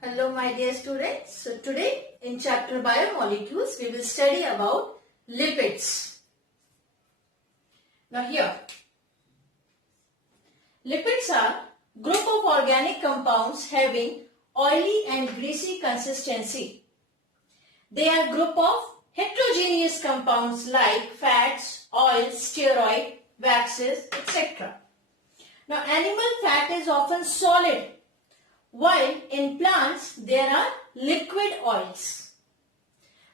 Hello my dear students. So today in chapter Biomolecules we will study about lipids. Now here, lipids are group of organic compounds having oily and greasy consistency. They are group of heterogeneous compounds like fats, oils, steroid, waxes, etc. Now animal fat is often solid, while in plants there are liquid oils.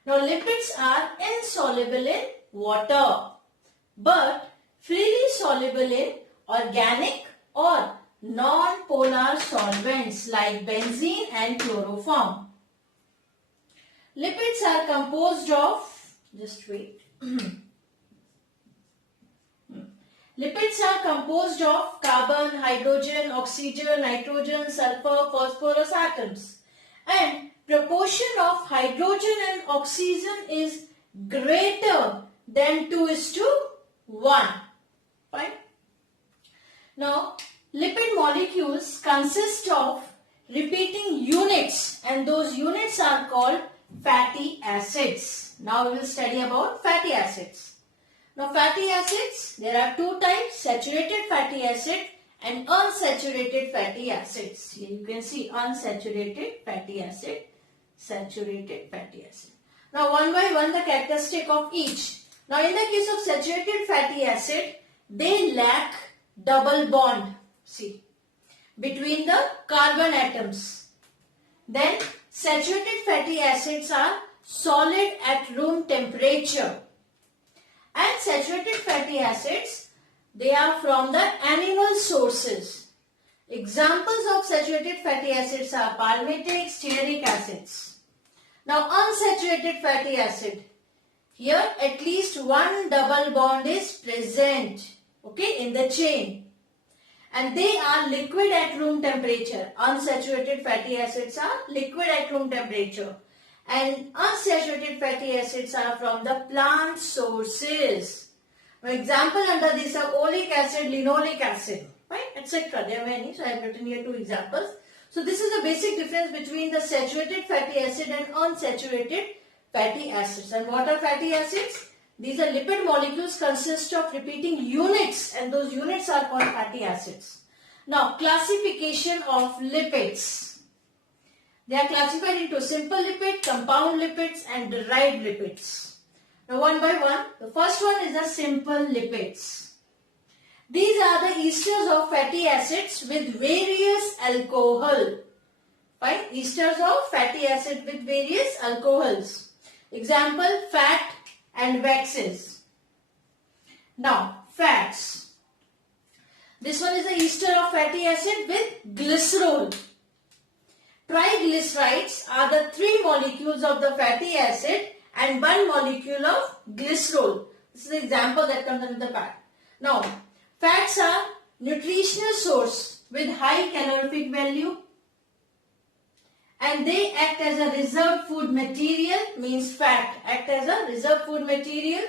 Now lipids are insoluble in water but freely soluble in organic or non-polar solvents like benzene and chloroform. Lipids are composed of, Lipids are composed of carbon, hydrogen, oxygen, nitrogen, sulfur, phosphorus atoms, and proportion of hydrogen and oxygen is greater than 2:1. Fine. Now, lipid molecules consist of repeating units, and those units are called fatty acids. Now we will study about fatty acids. Now fatty acids, there are two types, saturated fatty acid and unsaturated fatty acids. Here you can see unsaturated fatty acid, saturated fatty acid. Now one by one the characteristic of each. Now in the case of saturated fatty acid, they lack double bond, see, between the carbon atoms. Then saturated fatty acids are solid at room temperature. And saturated fatty acids, they are from the animal sources. Examples of saturated fatty acids are palmitic, stearic acids. Now unsaturated fatty acid, here at least one double bond is present, okay, in the chain. And they are liquid at room temperature. Unsaturated fatty acids are liquid at room temperature. And unsaturated fatty acids are from the plant sources. For example, under these are oleic acid, linoleic acid, right, etc. There are many, so I have written here two examples. So this is the basic difference between the saturated fatty acid and unsaturated fatty acids. And what are fatty acids? These are lipid molecules consist of repeating units, and those units are called fatty acids. Now, classification of lipids. They are classified into simple lipid, compound lipids and derived lipids. Now one by one, the first one is the simple lipids. These are the esters of fatty acids with various alcohol. Fine, esters of fatty acid with various alcohols. Example, fat and waxes. Now fats. This one is the ester of fatty acid with glycerol. Triglycerides are the three molecules of the fatty acid and one molecule of glycerol. This is the example that comes under the fat. Now, fats are nutritional source with high calorific value, and they act as a reserve food material, means fat act as a reserve food material.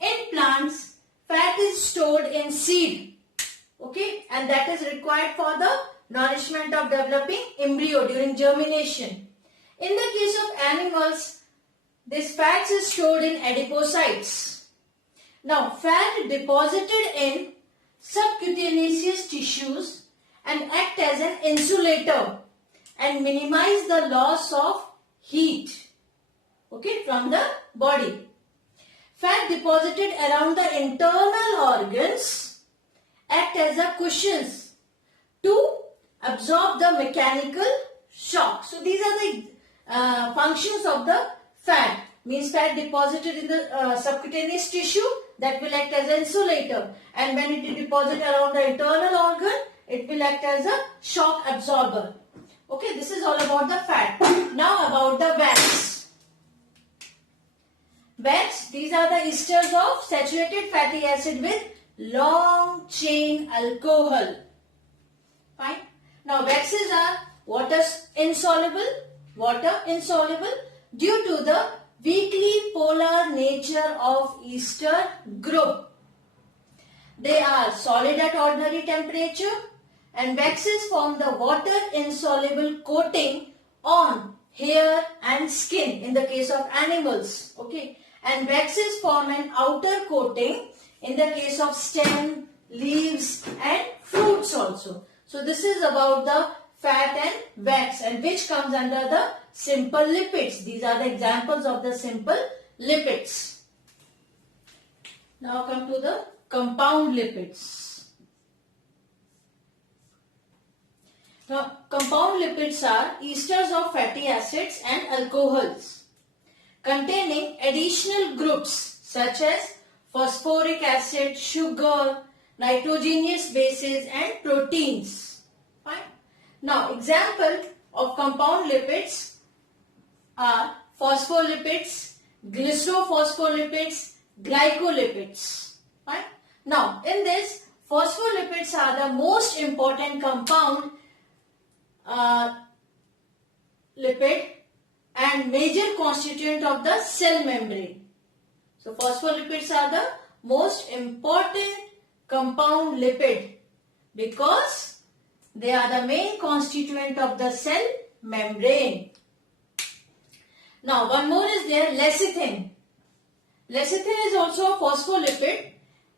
In plants, fat is stored in seed, okay, and that is required for the nourishment of developing embryo during germination. In the case of animals, this fat is stored in adipocytes. Now, fat deposited in subcutaneous tissues and act as an insulator and minimize the loss of heat, okay, from the body. Fat deposited around the internal organs act as a cushions to absorb the mechanical shock. So these are the functions of the fat. Means fat deposited in the subcutaneous tissue, that will act as an insulator, and when it is deposited around the internal organ, it will act as a shock absorber. Okay, this is all about the fat. Now about the wax. Wax, these are the esters of saturated fatty acid with long chain alcohol. Fine. Now waxes are water insoluble due to the weakly polar nature of ester group. They are solid at ordinary temperature, and waxes form the water insoluble coating on hair and skin in the case of animals. Okay, and waxes form an outer coating in the case of stem, leaves and fruits also. So this is about the fat and wax, and which comes under the simple lipids. These are the examples of the simple lipids. Now come to the compound lipids. Now compound lipids are esters of fatty acids and alcohols containing additional groups such as phosphoric acid, sugar, nitrogenous bases and proteins. Fine. Now example of compound lipids are phospholipids, glycophospholipids, glycolipids. Fine. Now in this, phospholipids are the most important compound lipid and major constituent of the cell membrane. So phospholipids are the most important compound lipid because they are the main constituent of the cell membrane. Now one more is there, lecithin. Lecithin is also a phospholipid.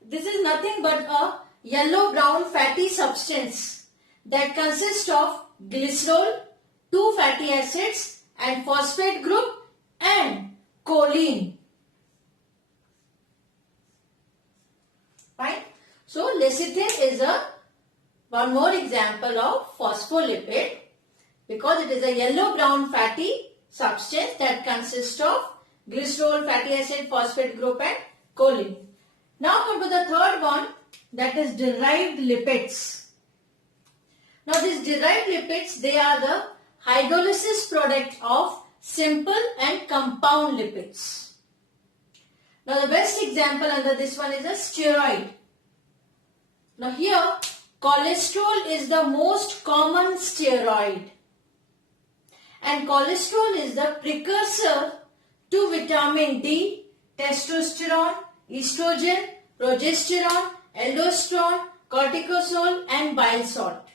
This is nothing but a yellow-brown fatty substance that consists of glycerol, 2 fatty acids and phosphate group and choline. Fine. So lecithin is one more example of phospholipid because it is a yellow-brown fatty substance that consists of glycerol, fatty acid, phosphate group and choline. Now come to the third one, that is derived lipids. Now these derived lipids, they are the hydrolysis product of simple and compound lipids. Now the best example under this one is a steroid. Now here cholesterol is the most common steroid, and cholesterol is the precursor to vitamin D, testosterone, estrogen, progesterone, aldosterone, cortisol and bile salt.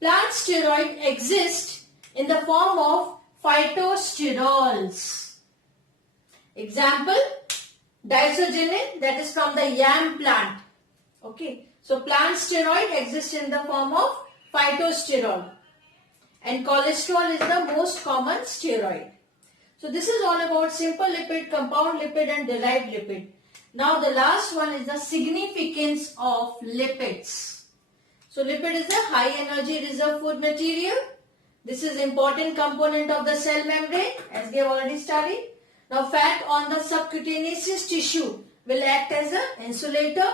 Plant steroid exists in the form of phytosterols. Example, diazoxanide, that is from the yam plant. Okay, so plant steroid exists in the form of phytosterol, and cholesterol is the most common steroid. So this is all about simple lipid, compound lipid and derived lipid. Now the last one is the significance of lipids. So lipid is a high energy reserve food material. This is important component of the cell membrane as we have already studied. Now fat on the subcutaneous tissue will act as an insulator.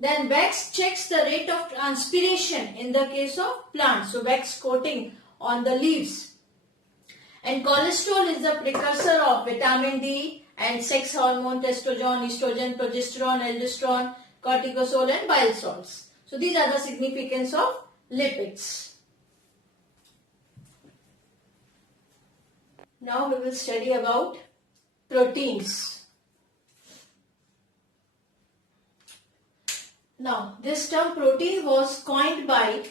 Then wax checks the rate of transpiration in the case of plants. So wax coating on the leaves. And cholesterol is the precursor of vitamin D and sex hormone, testosterone, estrogen, progesterone, aldosterone, cortisol and bile salts. So these are the significance of lipids. Now we will study about proteins. Now this term protein was coined by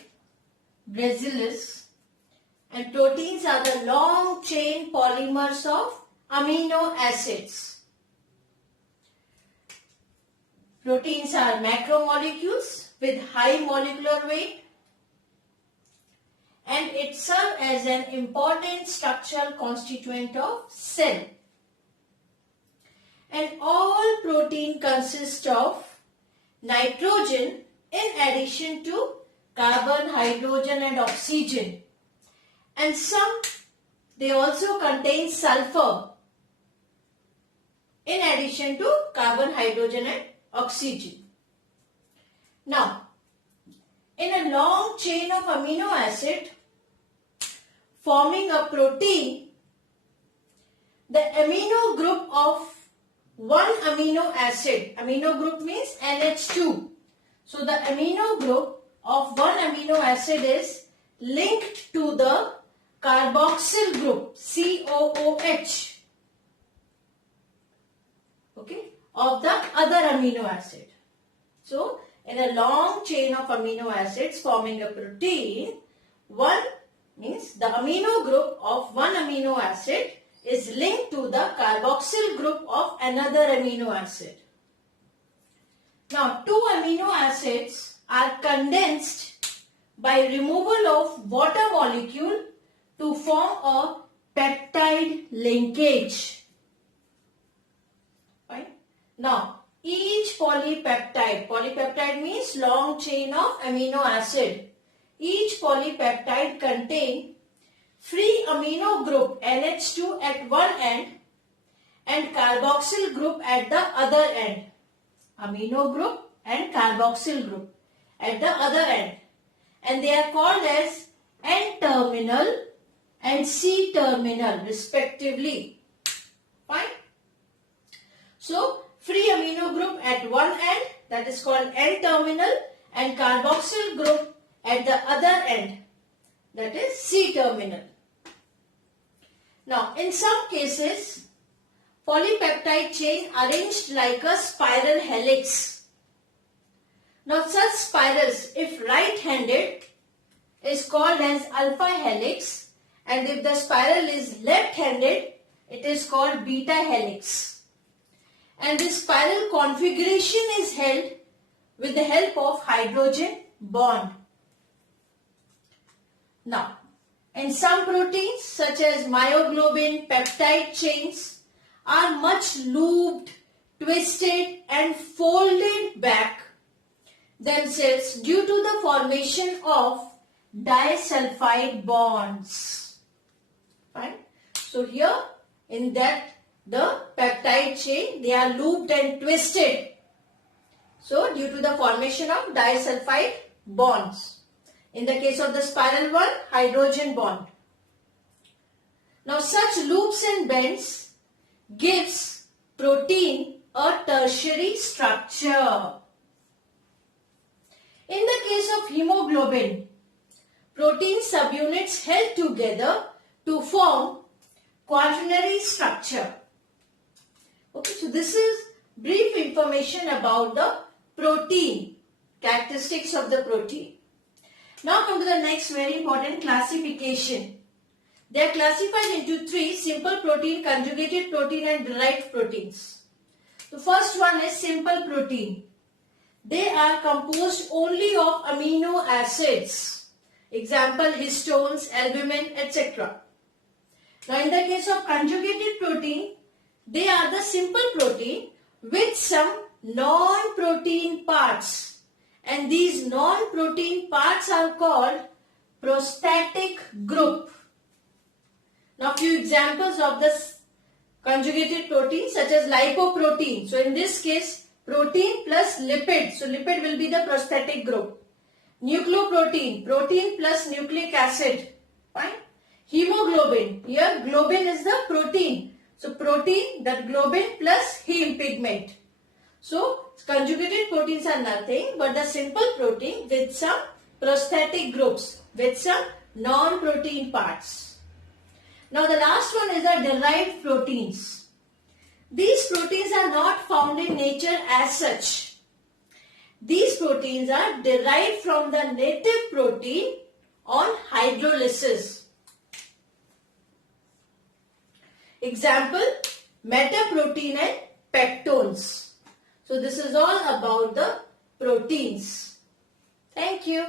Brazilius, and proteins are the long chain polymers of amino acids. Proteins are macromolecules with high molecular weight, and it serves as an important structural constituent of cell. And all protein consists of nitrogen in addition to carbon, hydrogen and oxygen. And some, they also contain sulfur in addition to carbon, hydrogen and oxygen. Now, in a long chain of amino acid forming a protein, the amino group of one amino acid, amino group means NH2. So the amino group of one amino acid is linked to the carboxyl group COOH, okay, of the other amino acid. So in a long chain of amino acids forming a protein, one means the amino group of one amino acid is linked to the carboxyl group of another amino acid. Now, two amino acids are condensed by removal of water molecule to form a peptide linkage. Right? Now, each polypeptide means long chain of amino acid. Each polypeptide contains free amino group NH2 at one end and carboxyl group at the other end. Amino group and carboxyl group at the other end. And they are called as N-terminal and C-terminal respectively. Fine. So, free amino group at one end, that is called N-terminal, and carboxyl group at the other end, that is C-terminal. Now, in some cases, polypeptide chain arranged like a spiral helix. Now, such spirals, if right-handed, is called as alpha helix, and if the spiral is left-handed, it is called beta helix. And this spiral configuration is held with the help of hydrogen bond. Now, in some proteins such as myoglobin, peptide chains are much looped, twisted and folded back themselves due to the formation of disulfide bonds. Fine. So here in that the peptide chain, they are looped and twisted. So due to the formation of disulfide bonds. In the case of the spiral one, hydrogen bond. Now such loops and bends gives protein a tertiary structure. In the case of hemoglobin, protein subunits held together to form quaternary structure. Okay, so this is brief information about the protein, characteristics of the protein. Now come to the next very important classification. They are classified into three: simple protein, conjugated protein and derived proteins. The first one is simple protein. They are composed only of amino acids. Example, histones, albumin, etc. Now in the case of conjugated protein, they are the simple protein with some non-protein parts. And these non-protein parts are called prostatic group. Now few examples of this conjugated protein such as lipoprotein. So in this case, protein plus lipid. So lipid will be the prostatic group. Nucleoprotein, protein plus nucleic acid. Fine. Hemoglobin. Here globin is the protein. So protein, that globin plus heme pigment. So conjugated proteins are nothing but the simple protein with some prostatic groups, with some non-protein parts. Now the last one is the derived proteins. These proteins are not found in nature as such. These proteins are derived from the native protein on hydrolysis. Example, metaprotein and peptones. So this is all about the proteins. Thank you.